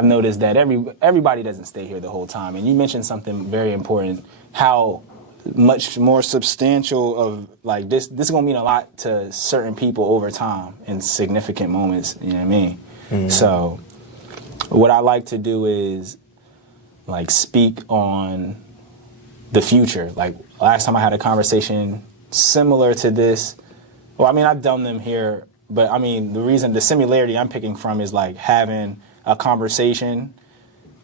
I've noticed that everybody doesn't stay here the whole time. And you mentioned something very important, how much more substantial of like this is going to mean a lot to certain people over time in significant moments, you know what I mean? So what I like to do is like speak on the future. Like last time I had a conversation similar to this, well, I mean, I've done them here, but I mean, the similarity I'm picking from is like having a conversation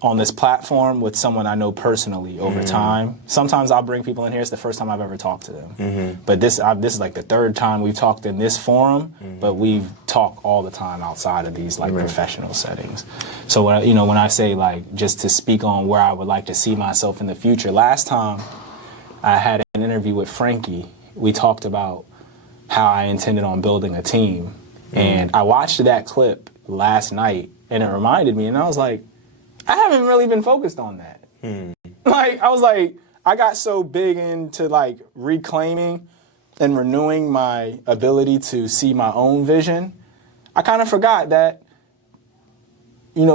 on this platform with someone I know personally over time. Sometimes I'll bring people in here. It's the first time I've ever talked to them. But this is like the third time we've talked in this forum, but we've talked all the time outside of these like professional settings. So when I say like just to speak on where I would like to see myself in the future, last time I had an interview with Frankie, we talked about how I intended on building a team. And I watched that clip last night and it reminded me, and I was like, I haven't really been focused on that. Like, I was like, I got so big into like reclaiming and renewing my ability to see my own vision. I kind of forgot that,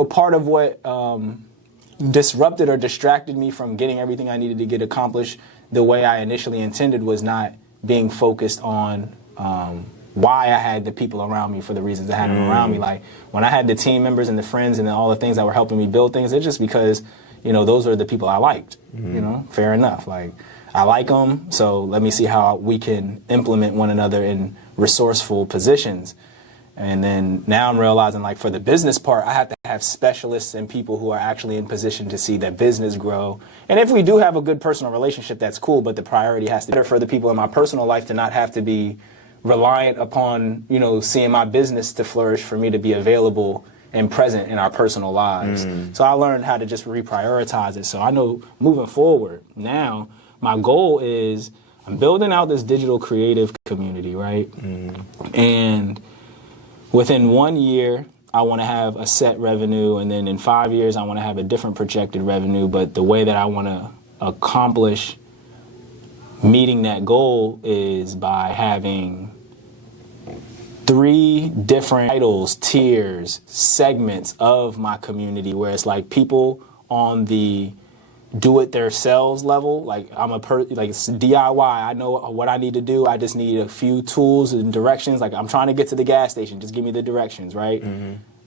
part of what disrupted or distracted me from getting everything I needed to get accomplished the way I initially intended was not being focused on why I had the people around me for the reasons I had them around me. Like when I had the team members and the friends and all the things that were helping me build things, it's just because, those are the people I liked, fair enough. Like I like them, so let me see how we can implement one another in resourceful positions. And then now I'm realizing like for the business part, I have to have specialists and people who are actually in position to see that business grow. And if we do have a good personal relationship, that's cool, but the priority has to be for the people in my personal life to not have to be reliant upon, seeing my business to flourish for me to be available and present in our personal lives. So I learned how to just reprioritize it. So I know moving forward now, my goal is I'm building out this digital creative community, right? And within 1 year, I want to have a set revenue, and then in 5 years, I want to have a different projected revenue. But the way that I want to accomplish meeting that goal is by having 3 different titles, tiers, segments of my community where it's like people on the do-it-themselves level. Like it's DIY. I know what I need to do. I just need a few tools and directions. Like I'm trying to get to the gas station. Just give me the directions, right?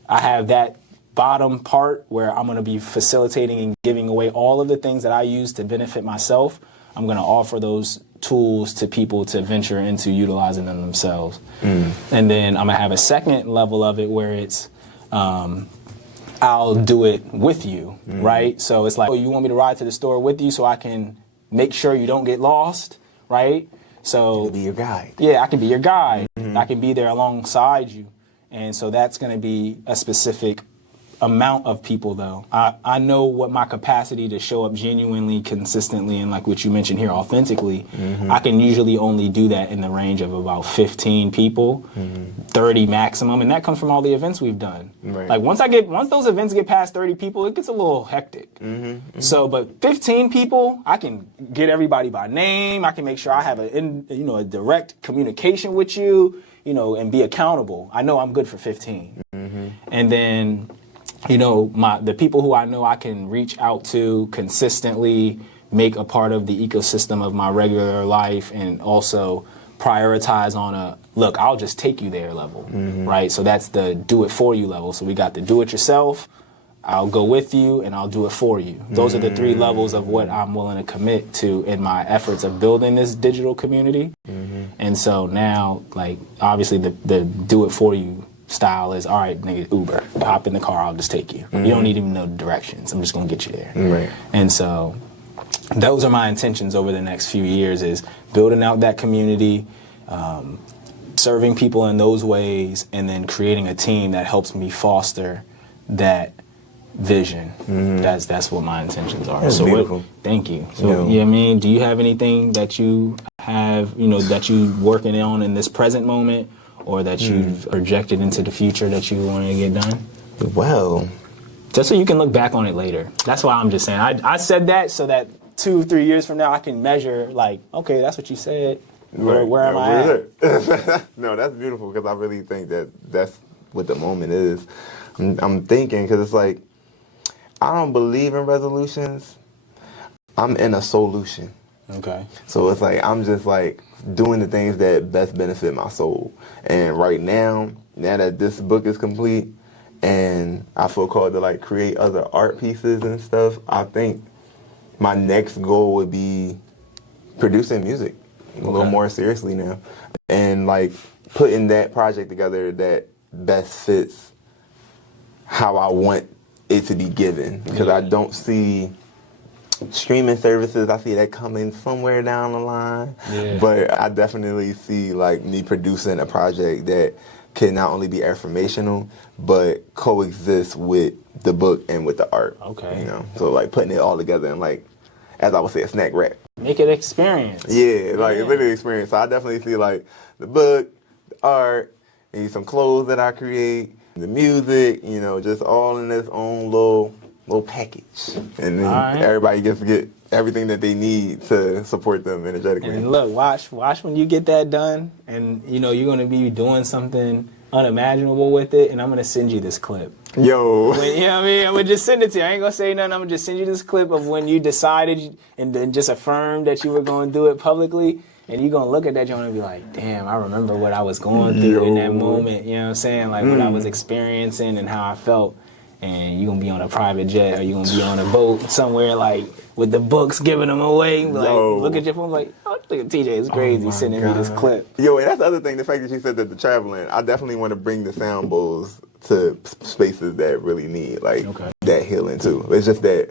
I have that bottom part where I'm going to be facilitating and giving away all of the things that I use to benefit myself. I'm going to offer those tools to people to venture into utilizing them themselves. And then I'm going to have a second level of it where it's I'll do it with you, right? So it's like, oh, you want me to ride to the store with you so I can make sure you don't get lost, right? So be your guide. Yeah, I can be your guide. I can be there alongside you. And so that's going to be a specific amount of people, though. I know what my capacity to show up genuinely, consistently, and like what you mentioned here, authentically, I can usually only do that in the range of about 15 people, 30 maximum, and that comes from all the events we've done. Like once those events get past 30 people, it gets a little hectic. So, but 15 people, I can get everybody by name. I can make sure I have a direct communication with you, and be accountable. I know I'm good for 15. And then the people who I know I can reach out to consistently, make a part of the ecosystem of my regular life, and also prioritize on a, look, I'll just take you there level, right? So that's the do it for you level. So we got the do it yourself, I'll go with you, and I'll do it for you. Those are the 3 levels of what I'm willing to commit to in my efforts of building this digital community. And so now, like, obviously the do it for you style is, all right, nigga, Uber, hop in the car, I'll just take you. You don't need even know the directions. I'm just going to get you there. And so those are my intentions over the next few years, is building out that community, serving people in those ways, and then creating a team that helps me foster that vision. That's what my intentions are. That's beautiful. Thank you. So, I mean, do you have anything that you have, that you working on in this present moment, or that you've projected into the future that you want to get done? Well, just so you can look back on it later. That's why I'm just saying. I said that so that 2-3 years from now I can measure, like, okay, that's what you said. Where am I at? No, that's beautiful, because I really think that that's what the moment is. I'm thinking, because it's like, I don't believe in resolutions. I'm in a solution. Okay. So it's like I'm just like doing the things that best benefit my soul. And right now that this book is complete and I feel called to like create other art pieces and stuff, I think my next goal would be producing music a little more seriously now. And like putting that project together that best fits how I want it to be given. Because I don't see streaming services, I see that coming somewhere down the line. Yeah. But I definitely see like me producing a project that can not only be informational, but coexist with the book and with the art. Okay. You know, so like putting it all together and like, as I would say, a snack wrap. Make it experience. Yeah, like literally experience. So I definitely see like the book, the art, maybe some clothes that I create, the music, you know, just all in its own little package. And then everybody gets to get everything that they need to support them energetically. And look, watch when you get that done, and you know you're gonna be doing something unimaginable with it, and I'm gonna send you this clip. Yo. You know what I mean? I'm gonna just send it to you. I ain't gonna say nothing. I'm gonna just send you this clip of when you decided and then just affirmed that you were gonna do it publicly. And you're going to look at that, you're going to be like, damn, I remember what I was going through in that moment. You know what I'm saying? Like what I was experiencing and how I felt. And you're going to be on a private jet or you're going to be on a boat somewhere like with the books giving them away. Like, look at your phone like, oh, look at TJ, it's crazy sending me this clip. Yo, and that's the other thing, the fact that you said that the traveling, I definitely want to bring the sound bowls to spaces that really need like that healing too. It's just that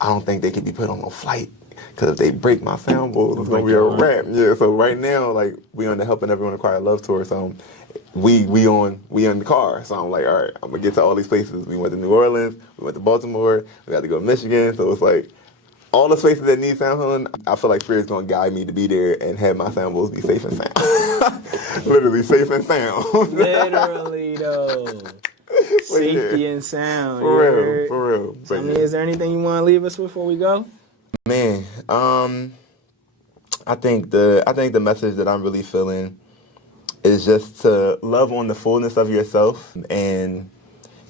I don't think they can be put on a flight. Because if they break my sound bowls, it's going to be a wrap. Yeah, so right now, like, we on the Helping Everyone Acquire Love tour, so we on the car. So I'm like, all right, I'm going to get to all these places. We went to New Orleans, we went to Baltimore, we got to go to Michigan. So it's like, all the spaces that need sound healing, I feel like Spirit's going to guide me to be there and have my sound bowls be safe and sound. Literally safe and sound. Literally, though. Safety and sound. For real. So, I mean, is there anything you want to leave us with before we go? Man, I think the message that I'm really feeling is just to love on the fullness of yourself and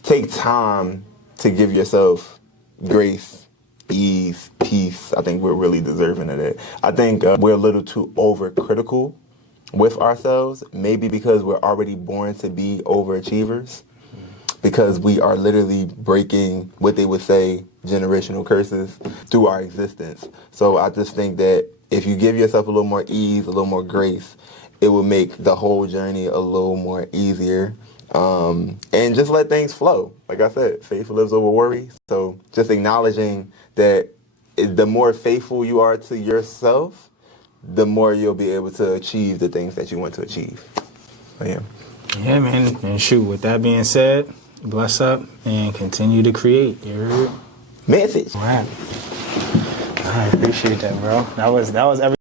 take time to give yourself grace, ease, peace. I think we're really deserving of that. I think we're a little too overcritical with ourselves, maybe because we're already born to be overachievers. Because we are literally breaking what they would say generational curses through our existence. So I just think that if you give yourself a little more ease, a little more grace, it will make the whole journey a little more easier. And just let things flow. Like I said, faith lives over worry. So just acknowledging that the more faithful you are to yourself, the more you'll be able to achieve the things that you want to achieve. Yeah. Yeah, man. And shoot, with that being said, bless up and continue to create your message. Wow. I appreciate that, bro. That was everything.